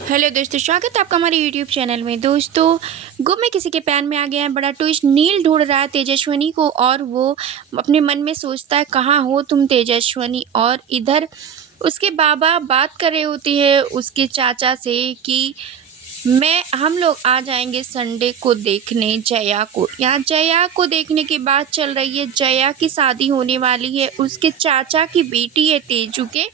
Hello दोस्तों, स्वागत है आपका हमारे यूट्यूब चैनल में। दोस्तों, गुम में किसी के पैन में आ गया है बड़ा ट्विस्ट। नील ढूंढ रहा है तेजस्विनी को और वो अपने मन में सोचता है कहाँ हो तुम तेजस्विनी। और इधर उसके बाबा बात कर रहे होती है उसके चाचा से कि मैं हम लोग आ जाएंगे संडे को देखने जया को। यहाँ जया को देखने की बात चल रही है। जया की शादी होने वाली है, उसके चाचा की बेटी है तेजू के,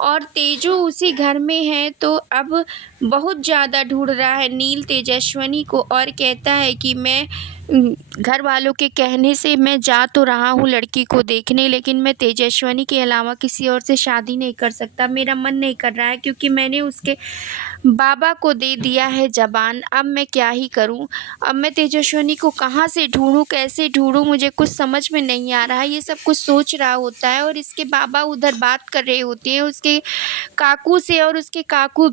और तेजू उसी घर में है। तो अब बहुत ज़्यादा ढूंढ रहा है नील तेजस्विनी को और कहता है कि मैं घर वालों के कहने से मैं जा तो रहा हूँ लड़की को देखने, लेकिन मैं तेजस्विनी के अलावा किसी और से शादी नहीं कर सकता। मेरा मन नहीं कर रहा है क्योंकि मैंने उसके बाबा को दे दिया है ज़बान। अब मैं क्या ही करूं। अब मैं तेजस्विनी को कहाँ से ढूंढूं, कैसे ढूंढूं, मुझे कुछ समझ में नहीं आ रहा है। ये सब कुछ सोच रहा होता है और इसके बाबा उधर बात कर रहे होते हैं उसके काकू से, और उसके काकू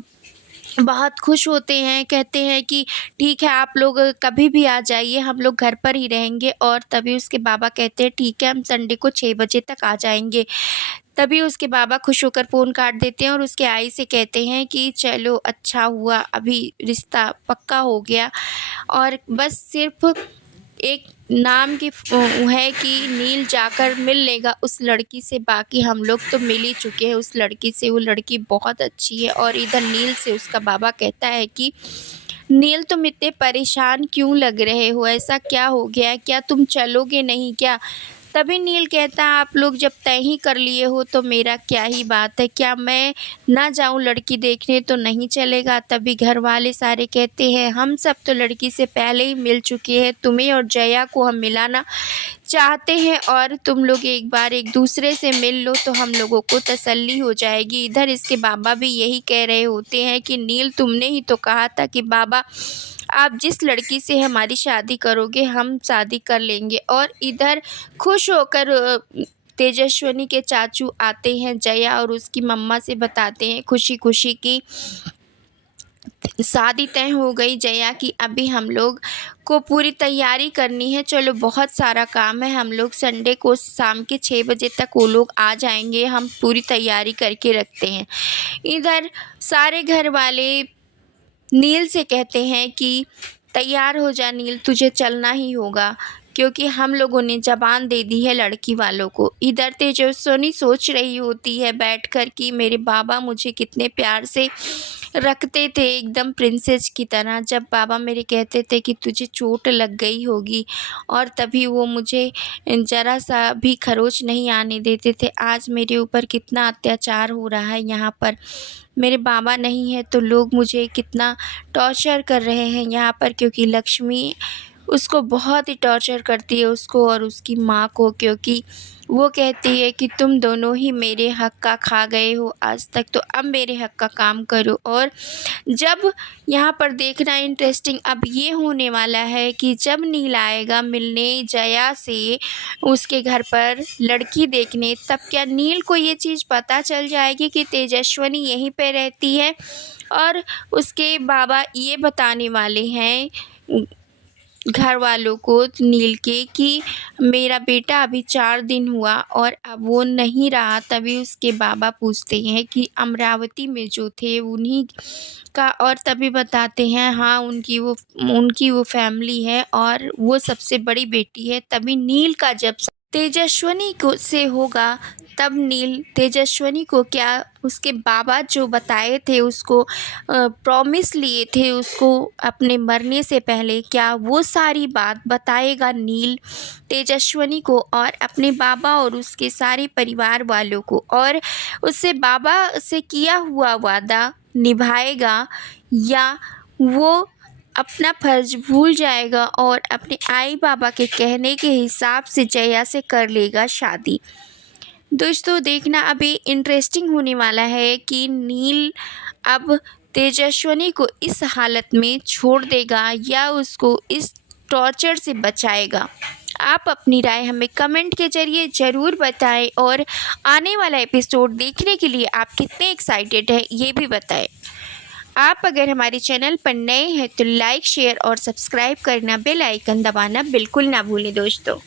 बहुत खुश होते हैं, कहते हैं कि ठीक है आप लोग कभी भी आ जाइए, हम लोग घर पर ही रहेंगे। और तभी उसके बाबा कहते हैं ठीक है हम संडे को 6 बजे तक आ जाएंगे। तभी उसके बाबा खुश होकर फ़ोन काट देते हैं और उसके आई से कहते हैं कि चलो अच्छा हुआ, अभी रिश्ता पक्का हो गया। और बस सिर्फ एक नाम की है कि नील जाकर मिल लेगा उस लड़की से, बाकी हम लोग तो मिल ही चुके हैं उस लड़की से। वो लड़की बहुत अच्छी है। और इधर नील से उसका बाबा कहता है कि नील तुम इतने परेशान क्यों लग रहे हो, ऐसा क्या हो गया है, क्या तुम चलोगे नहीं क्या। तभी नील कहता है आप लोग जब तय ही कर लिए हो तो मेरा क्या ही बात है, क्या मैं ना जाऊं लड़की देखने तो नहीं चलेगा। तभी घर वाले सारे कहते हैं हम सब तो लड़की से पहले ही मिल चुके हैं, तुम्हें और जया को हम मिलाना चाहते हैं और तुम लोग एक बार एक दूसरे से मिल लो तो हम लोगों को तसल्ली हो जाएगी। इधर इसके बाबा भी यही कह रहे होते हैं कि नील तुमने ही तो कहा था कि बाबा आप जिस लड़की से हमारी शादी करोगे हम शादी कर लेंगे। और इधर खुश होकर तेजस्विनी के चाचू आते हैं जया और उसकी मम्मा से बताते हैं खुशी खुशी की शादी तय हो गई जया की। अभी हम लोग को पूरी तैयारी करनी है, चलो बहुत सारा काम है, हम लोग संडे को शाम के 6 बजे तक वो लोग आ जाएंगे, हम पूरी तैयारी करके रखते हैं। इधर सारे घर वाले नील से कहते हैं कि तैयार हो जा नील, तुझे चलना ही होगा क्योंकि हम लोगों ने ज़बान दे दी है लड़की वालों को। इधर तेजस्विनी सोच रही होती है बैठकर कि मेरे बाबा मुझे कितने प्यार से रखते थे, एकदम प्रिंसेस की तरह। जब बाबा मेरे कहते थे कि तुझे चोट लग गई होगी और तभी वो मुझे ज़रा सा भी खरोच नहीं आने देते थे, आज मेरे ऊपर कितना अत्याचार हो रहा है यहाँ पर। मेरे बाबा नहीं है तो लोग मुझे कितना टॉर्चर कर रहे हैं यहाँ पर, क्योंकि लक्ष्मी उसको बहुत ही टॉर्चर करती है, उसको और उसकी माँ को, क्योंकि वो कहती है कि तुम दोनों ही मेरे हक का खा गए हो आज तक, तो अब मेरे हक का काम करो। और जब यहाँ पर देखना इंटरेस्टिंग अब ये होने वाला है कि जब नील आएगा मिलने जया से उसके घर पर लड़की देखने, तब क्या नील को ये चीज़ पता चल जाएगी कि तेजस्विनी यहीं पे रहती है। और उसके बाबा ये बताने वाले हैं घर वालों को नील के कि मेरा बेटा अभी 4 दिन हुआ और अब वो नहीं रहा। तभी उसके बाबा पूछते हैं कि अमरावती में जो थे उन्हीं का, और तभी बताते हैं हाँ उनकी वो फैमिली है और वो सबसे बड़ी बेटी है। तभी नील का जब तेजस्विनी को से होगा तब नील तेजस्विनी को क्या उसके बाबा जो बताए थे उसको प्रॉमिस लिए थे उसको अपने मरने से पहले, क्या वो सारी बात बताएगा नील तेजस्विनी को और अपने बाबा और उसके सारे परिवार वालों को, और उससे बाबा से किया हुआ वादा निभाएगा या वो अपना फर्ज भूल जाएगा और अपने आई बाबा के कहने के हिसाब से जया से कर लेगा शादी। दोस्तों, देखना अभी इंटरेस्टिंग होने वाला है कि नील अब तेजस्विनी को इस हालत में छोड़ देगा या उसको इस टॉर्चर से बचाएगा। आप अपनी राय हमें कमेंट के ज़रिए ज़रूर बताएं और आने वाला एपिसोड देखने के लिए आप कितने एक्साइटेड हैं ये भी बताएं। आप अगर हमारे चैनल पर नए हैं तो लाइक शेयर और सब्सक्राइब करना, बेल आइकन दबाना बिल्कुल ना भूलें दोस्तों।